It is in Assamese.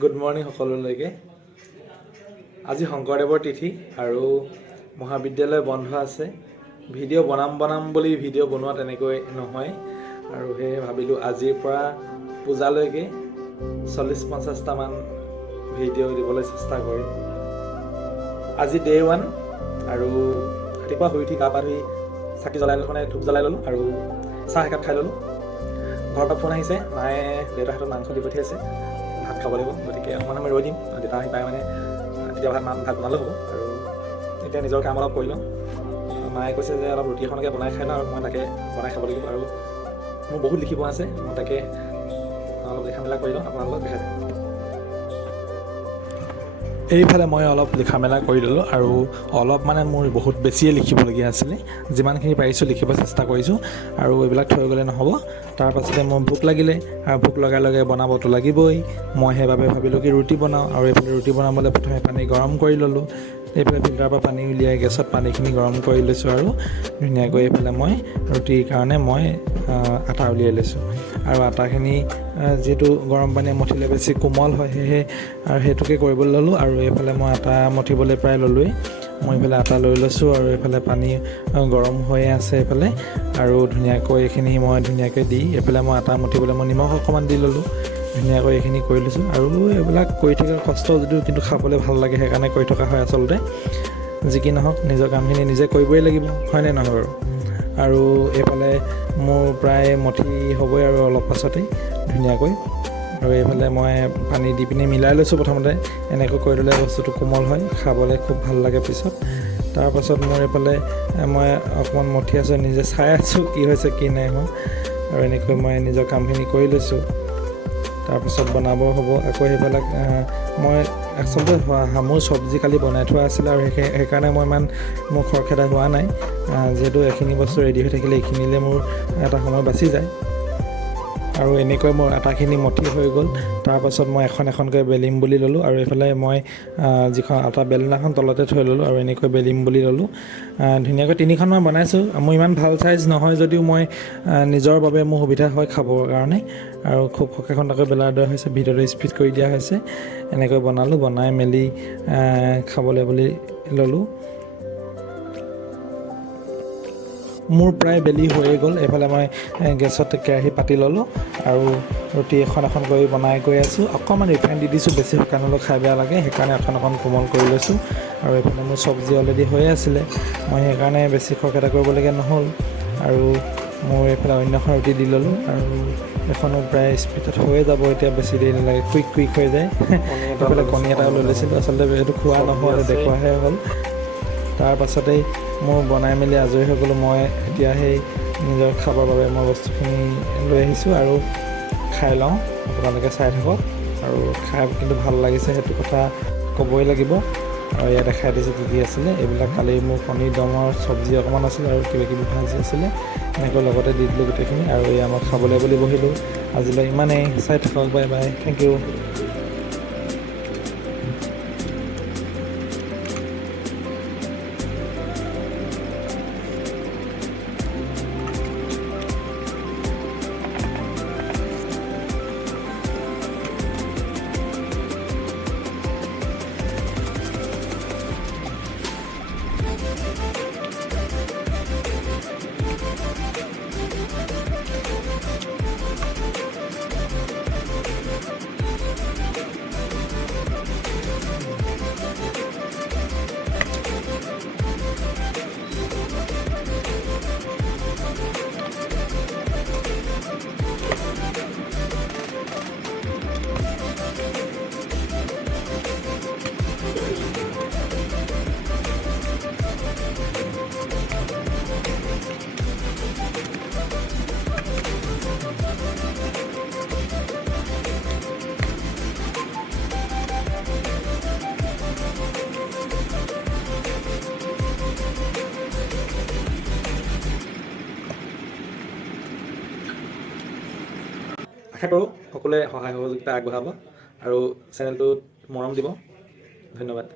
গুড মৰ্ণিং সকলোলৈকে। আজি শংকৰদেৱৰ তিথি আৰু মহাবিদ্যালয় বন্ধ আছে। ভিডিঅ' বনাম বুলি ভিডিঅ' বনোৱা তেনেকৈ নহয় আৰু সেয়ে ভাবিলোঁ আজিৰ পৰা পূজালৈকে 40-50টামান ভিডিঅ' দিবলৈ চেষ্টা কৰিম। আজি ডে 1 আৰু ৰাতিপুৱা শুই উঠি গা পা ধুই চাকি জ্বলাই ধূপ জ্বলাই ল'লোঁ আৰু চাহ একাপ খাই ল'লোঁ। ঘৰৰ পৰা ফোন আহিছে, মায়ে দেউতাৰ হাতত মাংস দি পঠিয়াইছে, ভাত খাব লাগিব। গতিকে অকণমান সময় ৰৈ দিম, দেউতা আহি পাই মানে তেতিয়া ভাত বনালেও হ'ব। আৰু এতিয়া নিজৰ কাম অলপ কৰি লওঁ। মায়ে কৈছে যে অলপ ৰুটি এখনকে বনাই খাই লওঁ, আৰু মই তাকে বনাই খাব লাগিব। আৰু মোৰ বহুত লিখিব আছে, মই তাকে অলপ লিখা মেলা কৰি লওঁ, আপোনালোকক দেখাই দিম। এইফালে মই অলপ লিখা মেলা কৰি ল'লোঁ আৰু অলপ মানে মোৰ বহুত বেছিয়ে লিখিবলগীয়া আছিলে। যিমানখিনি পাৰিছোঁ লিখিব চেষ্টা কৰিছোঁ আৰু এইবিলাক থৈ গ'লে নহ'ব। তাৰপাছতে মোৰ ভোক লাগিলে আৰু ভোক লগাৰ লগে বনাবতো লাগিবই। মই সেইবাবে ভাবিলোঁ কি ৰুটি বনাওঁ, আৰু এইফালে ৰুটি বনাবলৈ প্ৰথমে পানী গৰম কৰি ল'লোঁ। এইফালে ফিল্টাৰৰ পৰা পানী উলিয়াই গেছত পানীখিনি গৰম কৰি লৈছোঁ আৰু ধুনীয়াকৈ এইফালে মই ৰুটিৰ কাৰণে মই আটা উলিয়াই লৈছোঁ। আৰু আটাখিনি যিহেতু গৰম পানীয়ে মঠিলে বেছি কোমল হয়, সেয়েহে আৰু সেইটোকে কৰিবলৈ ল'লোঁ। আৰু এইফালে মই আটা মঠিবলৈ প্ৰায় ল'লোৱেই। মই এইফালে আটা লৈ লৈছোঁ আৰু এইফালে পানী গৰম হৈয়ে আছে এইফালে। আৰু ধুনীয়াকৈ এইখিনি মই ধুনীয়াকৈ দি এইফালে মই আটা মঠিবলৈ মই নিমখ অকণমান দি ল'লোঁ। ধুনীয়াকৈ এইখিনি কৰি লৈছোঁ। আৰু এইবিলাক কৰি থকা কষ্ট যদিও কিন্তু খাবলৈ ভাল লাগে, সেইকাৰণে কৰি থকা হয় আচলতে। যি কি নহওক নিজৰ কামখিনি নিজে কৰিবই লাগিব, হয়নে নহয় বাৰু? আৰু এইফালে মোৰ প্ৰায় মঠি হ'বই আৰু অলপ পাছতেই ধুনীয়াকৈ। আৰু এইফালে মই পানী দি পিনি মিলাই লৈছোঁ প্ৰথমতে। এনেকৈ কৰি ল'লে বস্তুটো কোমল হয়, খাবলৈ খুব ভাল লাগে পিছত। তাৰপাছত মোৰ এইফালে মই অকণমান মঠি আছোঁ, নিজে চাই আছোঁ কি হৈছে কি নাই হোৱা। আৰু এনেকৈ মই নিজৰ কামখিনি কৰি লৈছোঁ। তাৰপিছত বনাব হ'ব। আকৌ সেইবিলাক মই আচলতে মোৰ চব্জি কালি বনাই থোৱা আছিলে, আৰু সেইকাৰণে মই ইমান মোৰ খৰখেদা হোৱা নাই। যিহেতু এইখিনি বস্তু ৰেডি হৈ থাকিলে এইখিনিলে মোৰ এটা সময় বাচি যায়। আৰু এনেকৈ মোৰ আটাখিনি মঠি হৈ গ'ল। তাৰপাছত মই এখন এখনকৈ বেলিম বুলি ল'লোঁ, আৰু এইফালে মই যিখন আটা বেলনাখন তলতে থৈ ল'লোঁ আৰু এনেকৈ বেলিম বুলি ল'লোঁ। ধুনীয়াকৈ 3খনমান বনাইছোঁ। মোৰ ইমান ভাল চাইজ নহয় যদিও মই নিজৰ বাবে মোৰ সুবিধা হয় খাবৰ কাৰণে, আৰু খুব খন্তেককৈ বেলাৰ দৰে হৈছে, ভিডিঅ'টো স্পীড কৰি দিয়া হৈছে। এনেকৈ বনালোঁ, বনাই মেলি খাবলৈ বুলি ল'লোঁ। মোৰ প্ৰায় বেলি হৈয়ে গ'ল। এইফালে মই গেছত কেৰাহী পাতি ল'লোঁ আৰু ৰুটি এখন কৰি বনাই গৈ আছোঁ। অকণমান ৰিফাইন দি দিছোঁ, বেছি শুকান হ'লেও খাই বেয়া লাগে, সেইকাৰণে অকণ কোমল কৰি লৈছোঁ। আৰু এইফালে মোৰ চব্জি অলৰেডি হৈয়ে আছিলে, মই সেইকাৰণে বেছি খৰখেদা কৰিবলগীয়া নহ'ল। আৰু মোৰ এইফালে অন্য এখন ৰুটি দি ল'লোঁ, আৰু এখনো প্ৰায় স্পীডত হৈয়ে যাব এতিয়া, বেছি দেৰি নালাগে, কুইক হৈ যায়। এইফালে কণী এটাও লৈ লৈছিলোঁ, আচলতে সেইটো খোৱা নহ'ল, দেখুৱাহে হ'ল। তাৰপাছতেই মোৰ বনাই মেলি আজৰি হৈ গ'লোঁ। মই এতিয়া সেই নিজৰ খাবৰ বাবে মই বস্তুখিনি লৈ আহিছোঁ আৰু খাই লওঁ, আপোনালোকে চাই থাকক। আৰু খাই কিন্তু ভাল লাগিছে, সেইটো কথা ক'বই লাগিব। আৰু ইয়াত দেখাই দিছোঁ কি কি আছিলে। এইবিলাক কালি মোৰ কণী দমৰ চব্জি অকণমান আছিলে আৰু কিবাকিবি ভাজি আছিলে, এনেকৈ লগতে দি দিলোঁ গোটেইখিনি। আৰু এয়া মই খাবলৈ বুলি বহিলোঁ। আজিলৈ ইমানেই, চাই থাকক, বাই বাই, থেংক ইউ। আশা কৰোঁ সকলোৱে সহায় সহযোগিতা আগবঢ়াব আৰু চেনেলটোত মৰম দিব। ধন্যবাদ।